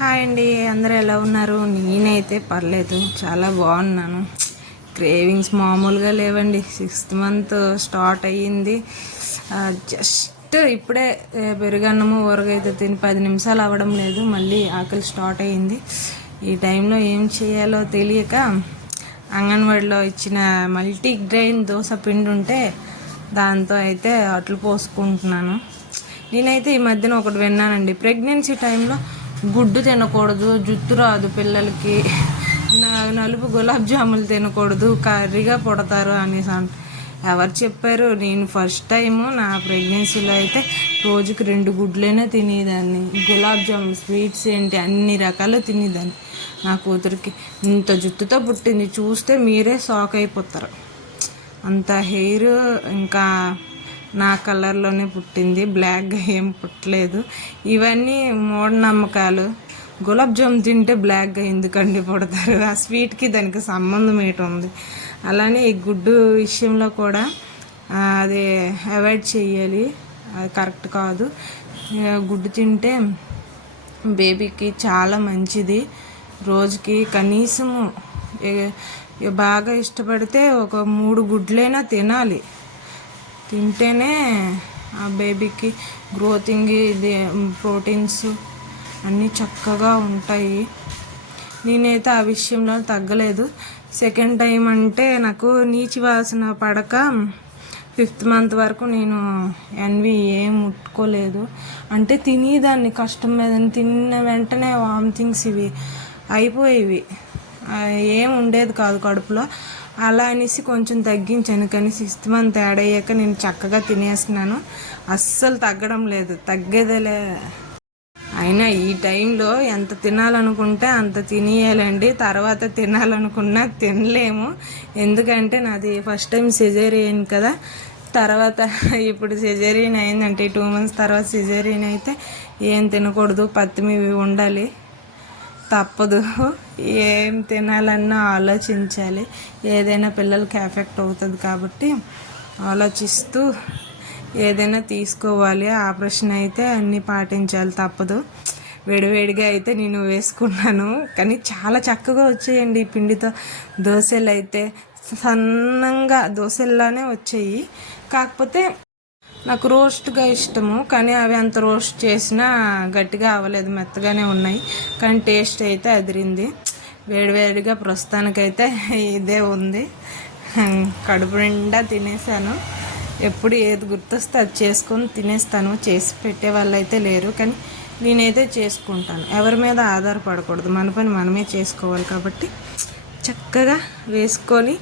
Hi అండి, అందరూ ఎలా ఉన్నారు? నేనైతే పర్లేదు, చాలా బాగున్నాను. క్రేవింగ్స్ మామూలుగా లేవండి. 6th మంత్ స్టార్ట్ అయ్యింది. జస్ట్ ఇప్పుడే పెరుగన్నము ఊరగైతే తిని 10 నిమిషాలు అవ్వడం లేదు, మళ్ళీ ఆకలి స్టార్ట్ అయ్యింది. ఈ టైంలో ఏం చేయాలో తెలియక అంగన్వాడిలో ఇచ్చిన మల్టీగ్రెయిన్ దోశ పిండి ఉంటే దాంతో అయితే అట్లు పోసుకుంటున్నాను. నేనైతే ఈ మధ్యన ఒకటి విన్నానండి, ప్రెగ్నెన్సీ టైంలో గుడ్డు తినకూడదు, జుట్టు రాదు పిల్లలకి, నలుపు గులాబ్ జాములు తినకూడదు, కర్రీగా పుడతారు అనేసి ఎవరు చెప్పారు? నేను ఫస్ట్ టైము నా ప్రెగ్నెన్సీలో అయితే రోజుకి 2 గుడ్లైనా తినేదాన్ని. గులాబ్ జామున్, స్వీట్స్ ఏంటి అన్ని రకాలు తినేదాన్ని. నా కూతురికి ఇంత జుట్టుతో పుట్టింది, చూస్తే మీరే షాక్ అయిపోతారు. అంత హెయిర్ ఇంకా నా కలర్లోనే పుట్టింది, బ్లాక్గా ఏం పుట్టలేదు. ఇవన్నీ మూఢనమ్మకాలు. గులాబ్ జామ్ తింటే బ్లాక్గా ఎందుకండి పుడతారు? ఆ స్వీట్కి దానికి సంబంధం ఏంటి ఉంది? అలానే ఈ గుడ్డు విషయంలో కూడా అది అవాయిడ్ చేయాలి, అది కరెక్ట్ కాదు. గుడ్డు తింటే బేబీకి చాలా మంచిది. రోజుకి కనీసము బాగా ఇష్టపడితే ఒక 3 గుడ్లైనా తినాలి. తింటేనే ఆ బేబీకి గ్రోతింగ్, ఇది ప్రోటీన్స్ అన్నీ చక్కగా ఉంటాయి. నేనైతే ఆ విషయంలో తగ్గలేదు. సెకండ్ టైం అంటే నాకు నీచి వాసన పడక 5th మంత్ వరకు నేను ఎన్వి ఏం ముట్టుకోలేదు. అంటే తినేదాన్ని కష్టం మీద, తిన్న వెంటనే వామిటింగ్స్ ఇవి అయిపోయేవి, ఏం ఉండేది కాదు కడుపులో. అలా అనేసి కొంచెం తగ్గించాను, కానీ 6th మంత్ యాడ్ అయ్యాక నేను చక్కగా తినేస్తున్నాను. అస్సలు తగ్గడం లేదు, తగ్గేదేలే. అయినా ఈ టైంలో ఎంత తినాలనుకుంటే అంత తినేయాలండి. తర్వాత తినాలనుకున్నా తినలేము, ఎందుకంటే నాది ఫస్ట్ టైం సిజేరియన్ కదా. తర్వాత ఇప్పుడు సిజేరియన్ అయిందంటే 2 months తర్వాత సిజేరియన్ అయితే ఏం తినకూడదు, పత్తిమివి ఉండాలి, తప్పదు. ఏం తినాలన్నా ఆలోచించాలి, ఏదైనా పిల్లలకి ఎఫెక్ట్ అవుతుంది కాబట్టి ఆలోచిస్తూ ఏదైనా తీసుకోవాలి. ఆపరేషన్ అయితే అన్నీ పాటించాలి, తప్పదు. వేడివేడిగా అయితే నేను వేసుకున్నాను, కానీ చాలా చక్కగా వచ్చాయండి. ఈ పిండితో దోశలు అయితే సన్నంగా దోశల్లానే వచ్చాయి. కాకపోతే నాకు రోస్ట్గా ఇష్టము, కానీ అవి అంత రోస్ట్ చేసినా గట్టిగా అవ్వలేదు, మెత్తగానే ఉన్నాయి. కానీ టేస్ట్ అయితే అదిరింది. వేడివేడిగా ప్రస్తుతానికైతే ఇదే ఉంది. కడుపు నిండా తినేసాను. ఎప్పుడు ఏది గుర్తొస్తే అది చేసుకొని తినేస్తాను. చేసి పెట్టే వాళ్ళు అయితే లేరు, కానీ నేనైతే చేసుకుంటాను. ఎవరి మీద ఆధారపడకూడదు, మన పని మనమే చేసుకోవాలి. కాబట్టి చక్కగా వేసుకొని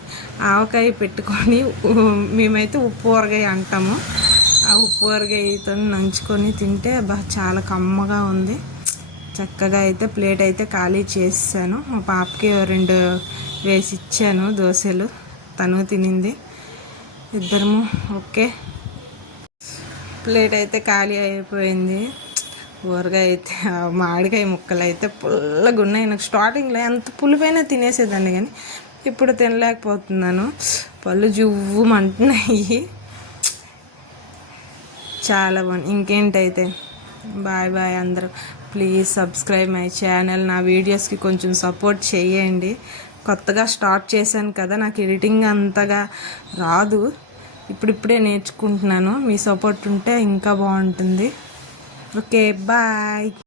ఆవకాయ పెట్టుకొని, మేమైతే ఉప్పు ఊరగాయ అంటాము, ఆ ఉప్పు ఊరగాయతో నంచుకొని తింటే చాలా కమ్మగా ఉంది. చక్కగా అయితే ప్లేట్ అయితే ఖాళీ చేసాను. మా పాపకి 2 వేసి ఇచ్చాను దోశలు, తను తినింది, ఇద్దరము ఓకే. ప్లేట్ అయితే ఖాళీ అయిపోయింది. ఊరగాయ అయితే మామిడికాయ ముక్కలు అయితే పుల్లగా ఉన్నాయి. నాకు స్టార్టింగ్లో ఎంత పులిపైనా తినేసేదాన్ని, కానీ ఇప్పుడు తినలేకపోతున్నాను, పళ్ళు జువ్వుమంటున్నాయి. చాలా బాగుంది. ఇంకేంటైతే బాయ్ బాయ్ అందరూ. Please subscribe my channel. నా వీడియోస్కి కొంచెం సపోర్ట్ చేయండి. కొత్తగా స్టార్ట్ చేశాను కదా, నాకు ఎడిటింగ్ అంతగా రాదు, ఇప్పుడిప్పుడే నేర్చుకుంటున్నాను. మీ సపోర్ట్ ఉంటే ఇంకా బాగుంటుంది. Okay, bye.